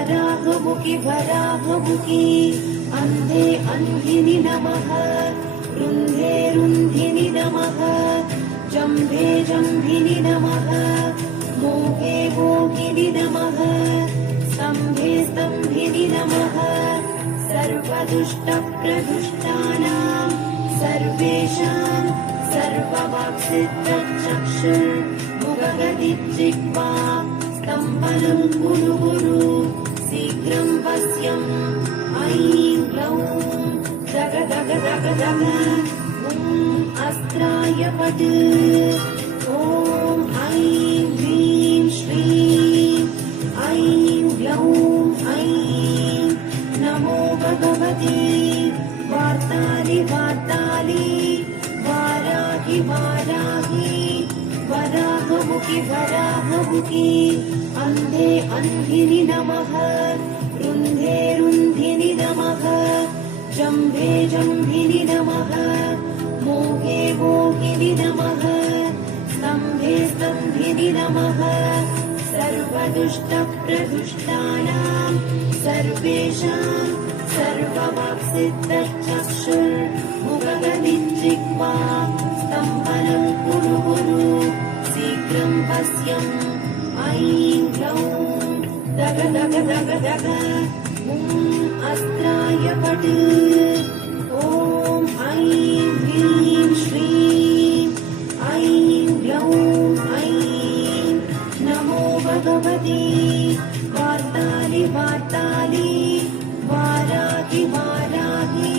वराहमुखि वराहमुखि वराहमुखी अन्धे अन्धिनि नमः रुन्धे रुन्धिनि नमः जम्भे जम्भिनि नमः मोहे मोहिनि नमः स्तम्भे स्तम्भिनि नमः सर्वदुष्टप्रदुष्टानां सर्वेषां सर्ववाक्सिद्धचक्षुर्मुखगदिजिह्वा स्तम्भनं कुरु कुरु शीघ्रं पश्यम् ऐं ग्लौं दग दग दग दग ॐ अस्त्राय पट् ॐ ऐं ह्रीं श्रीं ऐं ग्लौं ऐं नमो भगवते वार्तालि वार्तालि वाराहि वाराहि वराहमुखि वराहमुखि अन्धे अन्धिनि नमः रुन्धे रुन्धिनि नमः जम्भे जम्भिनि नमः मोहे मोहिनि नमः स्तम्भे स्तम्भिनि नमः सर्वदुष्टप्रदुष्टानां सर्वेषां सर्ववाक्सिद्धचक्षुर्मुखगदिजिह्वा स्तम्भनं कुरु कुरु शीघ्रं पश्यम् ऐं ग्लौं दग दग दग दग ॐ अस्त्राय पट् ॐ ऐं ह्रीं श्रीं ऐं ग्लौं ऐं नमो भगवते वार्तालि वार्तालि वाराहि वाराहि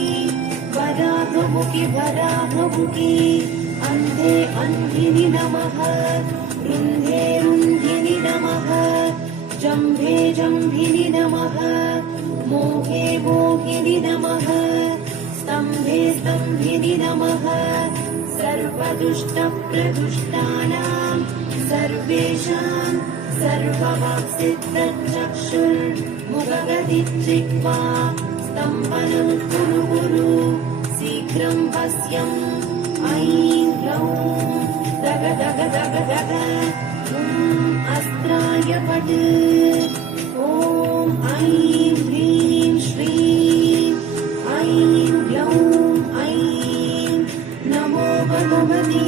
वराहमुखि वराहमुखि अन्धे अन्धिनि नमः रुन्धे रुन्धिनि नमः जम्भे जम्भिनि नमः मोहे मोहिनि नमः स्तम्भे स्तम्भिनि नमः सर्वदुष्टप्रदुष्टानां सर्वेषां सर्ववाक्सिद्धचक्षुर्मुखगदिजिह्वा स्तम्भनं कुरु कुरु शीघ्रं पश्यम् ऐं ग्लौं दग दग दग दग ॐ अस्त्राय पट् ॐ ऐं ह्रीं श्रीं ऐं ग्लौं ऐं नमो भगवते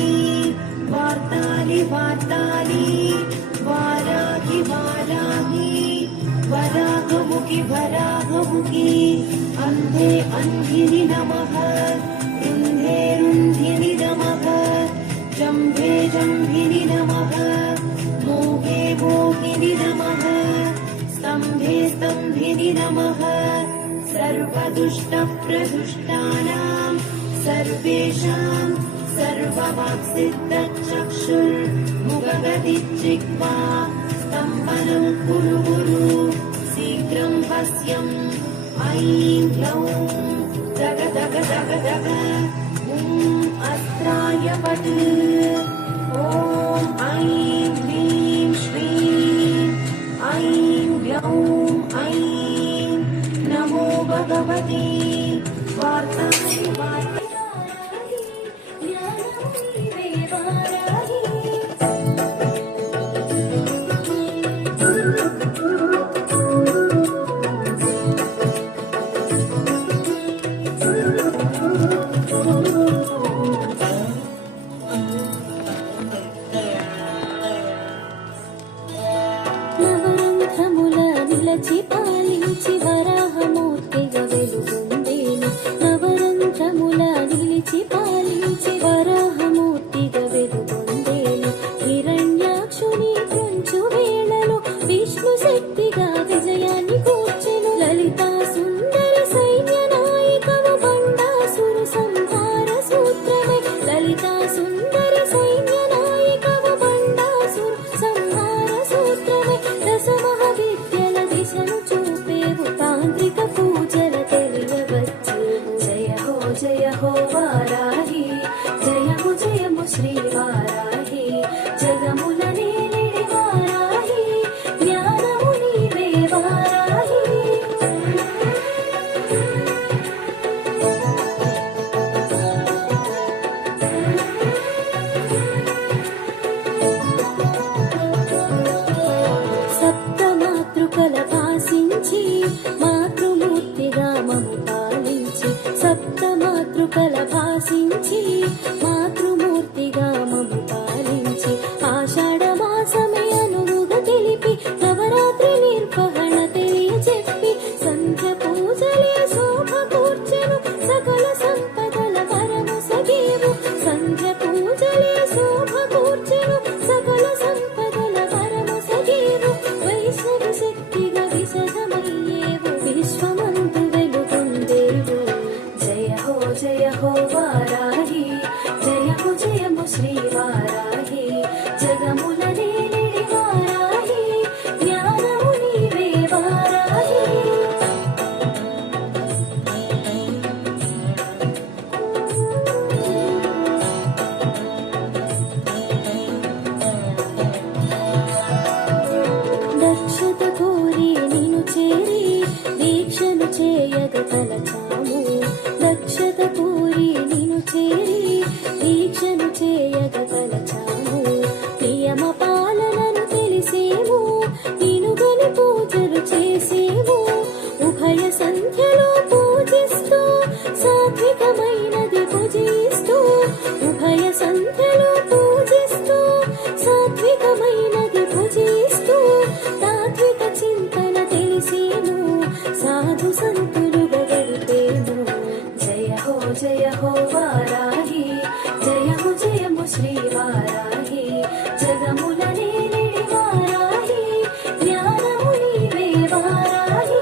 वार्तालि वार्तालि वाराहि वाराहि वराहमुखि वराहमुखि अन्धे अन्धिनि नमः रुन्धे रुन्धिनि नमः जम्भे जम्भिनि नमः मोहे मोहिनि नमः स्तम्भे स्तम्भिनि नमः सर्वदुष्टप्रदुष्टानां सर्वेषां सर्ववाक्सिद्धचक्षुर्मुखगदिजिह्वा स्तम्भनं कुरु कुरु शीघ्रं पश्यम् ऐं ग्लौं दग दग दग दग ॐ अस्त्राय पट् ॐ ऐं ह्रीं श्रीं ऐं ग्लौं ऐं नमो भगवते वार्तालि वार्तालि నిలచి పాలించి వరాహమూర్తిగా వెలుగొందేను నవరంధ్రముల దీక్షను చేయగ తలచాము. దక్షత పూరి నిను చేరి దీక్షను చేయగ తలచాము. నియమ పాలనను తెలిసేము, నినుగని పూజలు చేసేము. ఉభయ సంఖ్యలో పూజిస్తూ సాత్వికమైనది పూజిస్తూ, ఉభయ సంఖ్యలో పూజిస్తూ సాత్వికమైనది పూజిస్తూ, తాత్విక చింతన తెలిసేను, సాధు సంతులుగా గడిపేను. జయ హో వారాహి, జయము జయము శ్రీ వారాహి. జగముల నేలిడి వారాహి, జ్ఞానము నీవే వారాహి.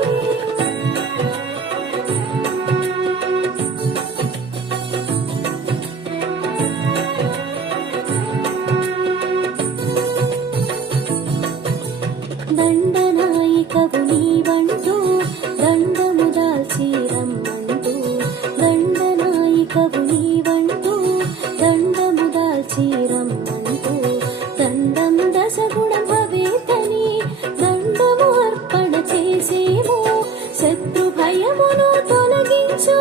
దండనాయికవు నీవంటూ దండము దాల్చి రమ్మంటూ, దండనాయికవు నీవంటూ దండము దాల్చి రమ్మంటూ, దండం దశగుణం భవేతని దండము అర్పణ చేసేము. శత్రు భయమును తొలగించు,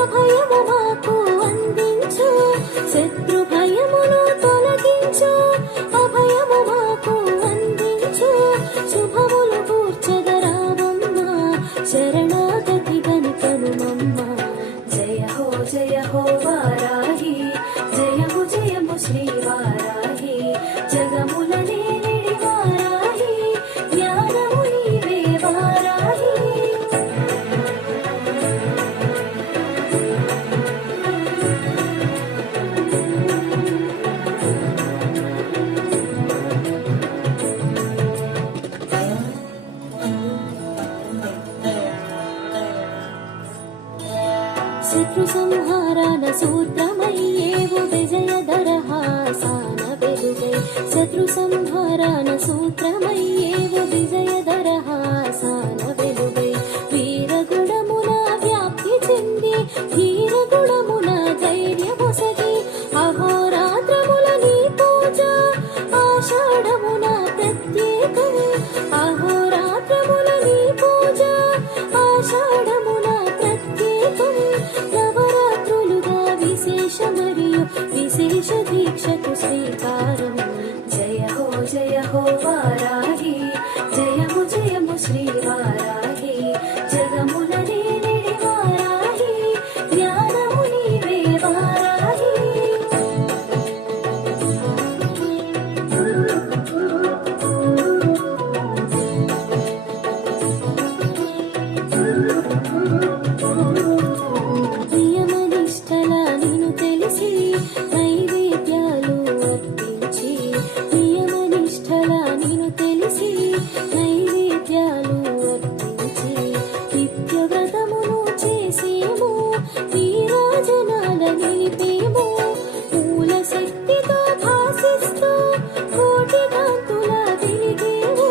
అభయము మాకు అందించు. శత్రు భయమును తొలగించు, అభయము మాకు అందించు. శుభములు కూర్చగరావమ్మ, శరణాగతి గనుకనుమమ్మ. జయ హో వారాహి, జయము జయము శ్రీ వారాహి. జగముల నేలిడి వారాహి, జ్ఞానము నీవే వారాహి. శత్రు సంహారాన సూత్రమయ్యేవు విజయధరహాసాన వెలుగై. శత్రు సంహారాన సూత్రమయ్యేవు విజయధరహాసాన వెలుగై. వీరగుణమున వ్యాప్తి చెంది ధీరగుణమున ధైర్యమొసగి. అహోరాత్రముల నీ పూజ ఆషాఢమున ప్రత్యేకం. అహోరాత్రముల నీ పూజ ఆషాఢమున ప్రత్యేకం. నవరాత్రులుగా విశేష మరియు విశేష దీక్షకు శ్రీకారం. జయ హో వారాహి, జయము జయము శ్రీ వారాహి. జగముల నేలిడి వారాహి, జ్ఞానము నీవే వారాహి. నియమనిష్టల నిను తెలిసి నైవేద్యాలు అర్పించి, నియమనిష్టల నిను తెలిసి నైవేద్యాలు అర్పించి, నిత్యవ్రతమును చేసేము, నీరాజనాల నిలిపేము. మూల శక్తితో భాసిస్తూ కోటి కాంతుల వెలిగేము.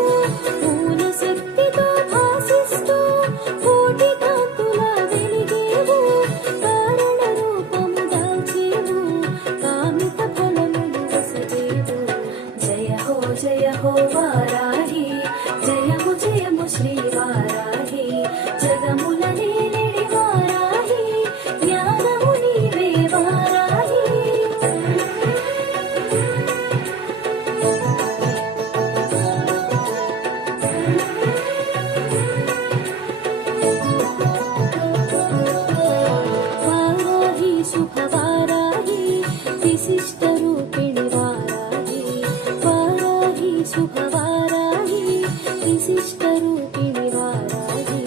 మూల శక్తితో భాసిస్తూ కోటి కాంతుల వెలిగేము. కారణ రూపము దాల్చేము, కామిత ఫలములు వసగేము. జయ హో వారాహి, జయము జయము శ్రీ వారాహి. జగముల నేలిడి వారాహి, జ్ఞానము నీవే వారాహి. వారాహి శుభవారాహి, విశిష్ట రూపిణి వారాహి. వారాహి శుభవారాహి, విశిష్ట రూపిణి వారాహి.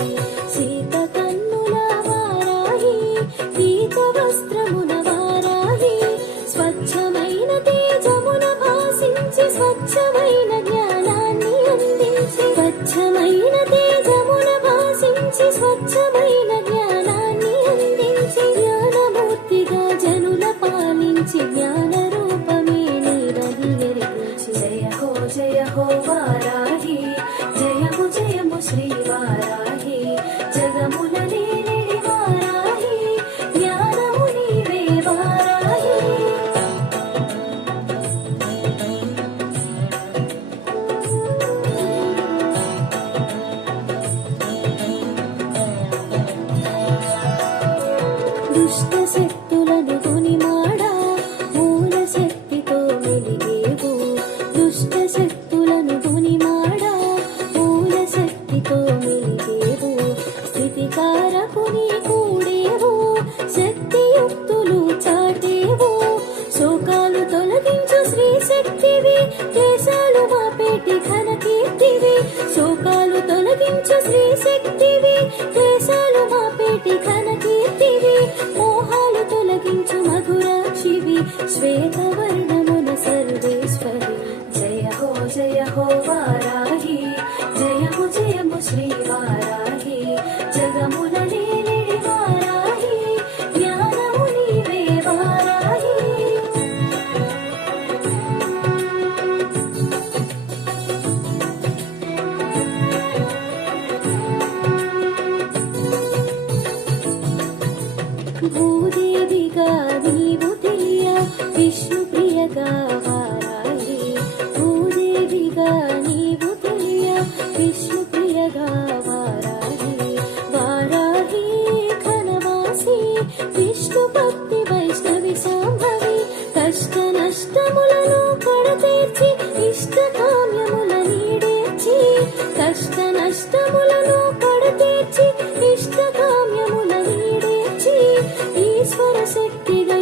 సీత కన్నుల వారాహి, పీత వస్త్రమున వారాహి. స్వచ్ఛమైన తేజమున భాసించి స్వచ్ఛమైన జ్ఞానాన్ని అందించి. స్వచ్ఛమైన తేజమున భాసించి స్వచ్ఛమైన జ్ఞానాన్ని అందించి. జ్ఞానమూర్తిగా జనుల పాలించి జ్ఞాన రూపమే నీరని ఎరిగించి. జయ హో వారాహి, జయము జయము శ్రీ వారాహి. జగముల నేలిడి వారాహి, జ్ఞానము నీవే వారాహి. భూదేవిగా నీవు తెలియ విష్ణుప్రియగా వారాహి భూదేవిగా నీవు తెలియ విష్ణుప్రియగా వారాహి వారాహి ఘనవాసి విష్ణు భక్తి వైష్ణవి సాంభవి కష్ట నష్టములను కడతీర్చి ఇష్టకామ్యముల నీడేర్చి కష్ట నష్టములను కడతీర్చి ఇష్టకామ్యముల నీడేర్చి ఈశ్వర శక్తిగా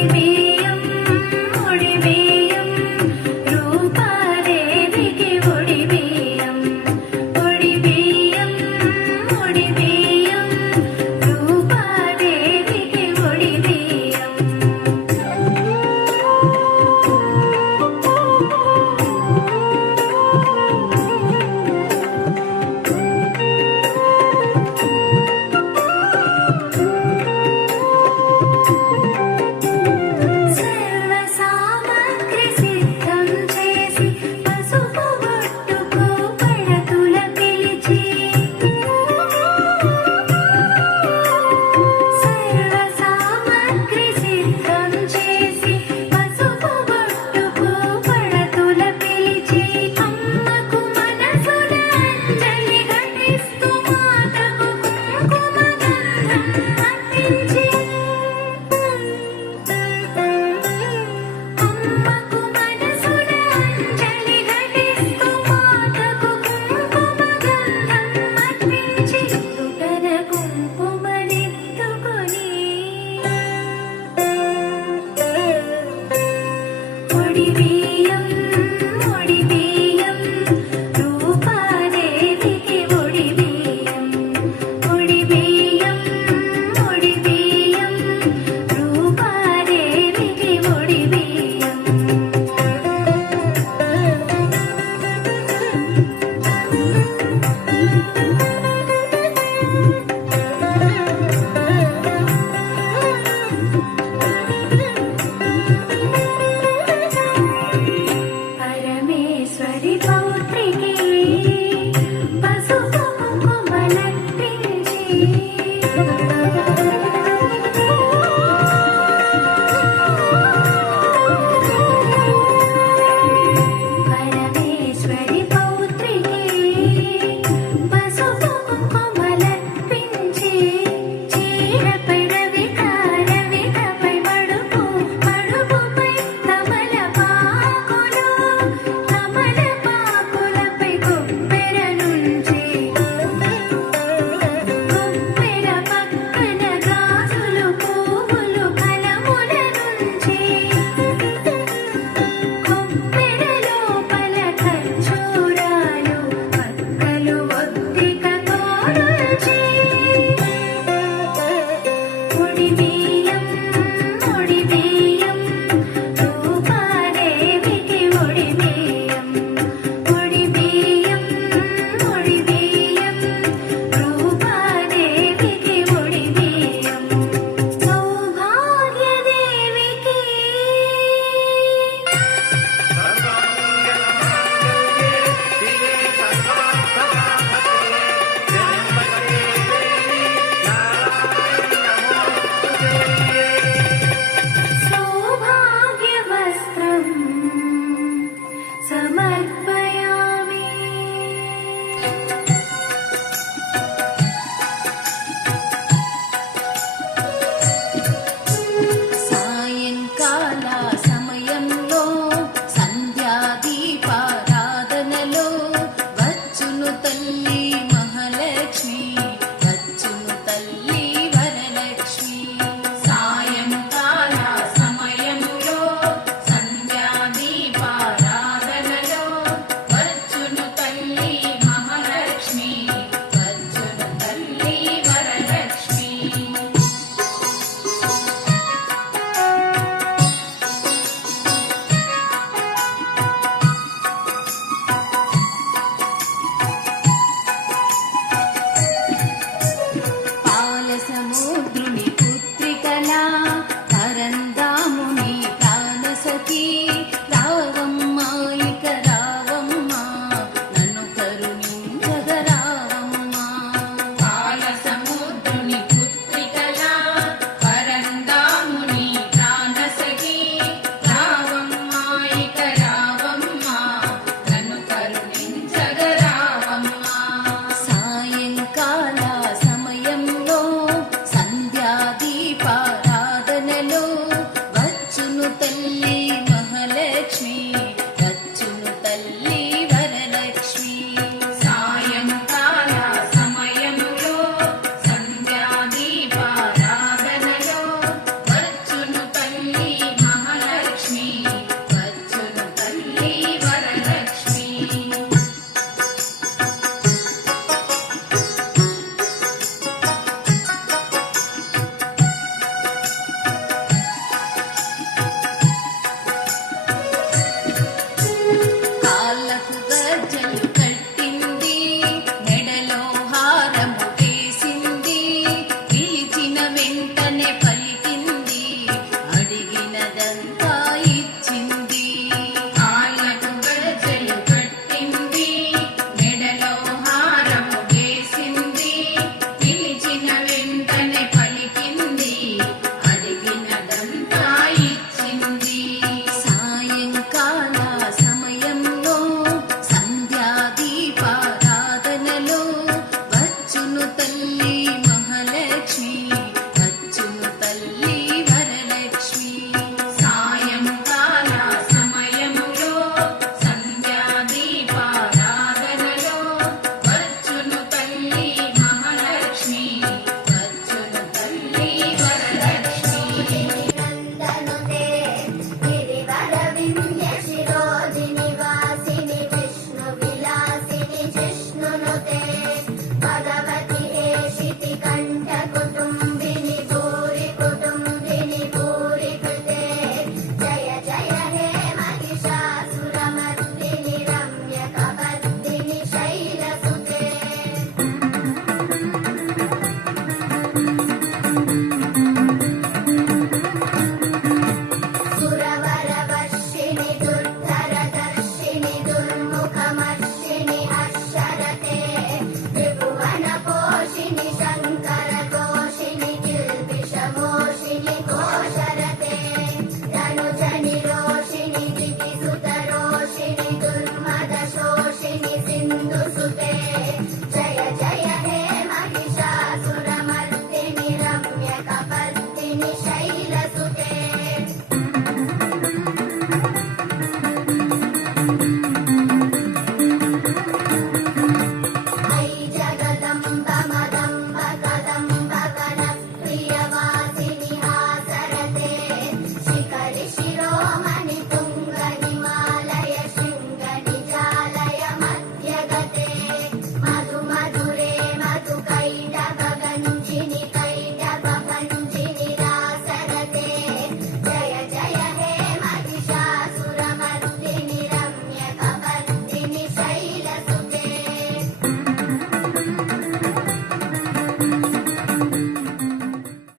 ఒడిబియ్యం ఒడిబియ్యం రూపాదేవికి ఒడిబియ్యం ఒడిబియ్యం ఒడిబియ్యం రూపాదేవికి ఒడిబియ్యం సర్వ సామగ్రి సిద్ధం చేసి పసుపు బొట్టుకు పడతుల పిలిచి సర్వ సామగ్రి సిద్ధం చేసి పసుపు బొట్టుకు పడతుల పిలిచి అమ్మకు మనసున అంజలి ఘటిస్తూ మాతకు కుంకుమ గంధం అందించి అమ్మకు మనసున అంజలి ఘటిస్తూ మాతకు కుంకుమ గంధం అర్పించి తుటన కుంకుమనెత్తుకొని ఒడిబియ్యం ఒడిబియ్యం రూపాదేవికి ఒడిబియ్యం ఒడిబియ్యం ఒడిబియ్యం రూపాదేవికి ఒడిబియ్యం పరమేశ్వరి పౌత్రికి పసుపు కుంకుమలర్పించి పరమేశ్వరి పౌత్రికి పసుపు కుంకుమలర్పించి చీరపై రవికపై మడుపు మడుపుపై తమలపాకులు తమలపాకులపై కొప్పెర నుంచి కొప్పెర పక్కన గాజులు పువ్వులు ఫలముల నుంచి కొప్పెర లోపల ఖర్జూరాలు పక్కలు ఒత్తికతో రుచి ఒడిబియ్యం ఒడిబియ్యం రూపాదేవికి ఒడిబియ్యం ఒడిబియ్యం ఒడిబియ్యం రూపాదేవికి ఒడిబియ్యం సౌభాగ్యదేవికి నారాయణ నమోస్తుతే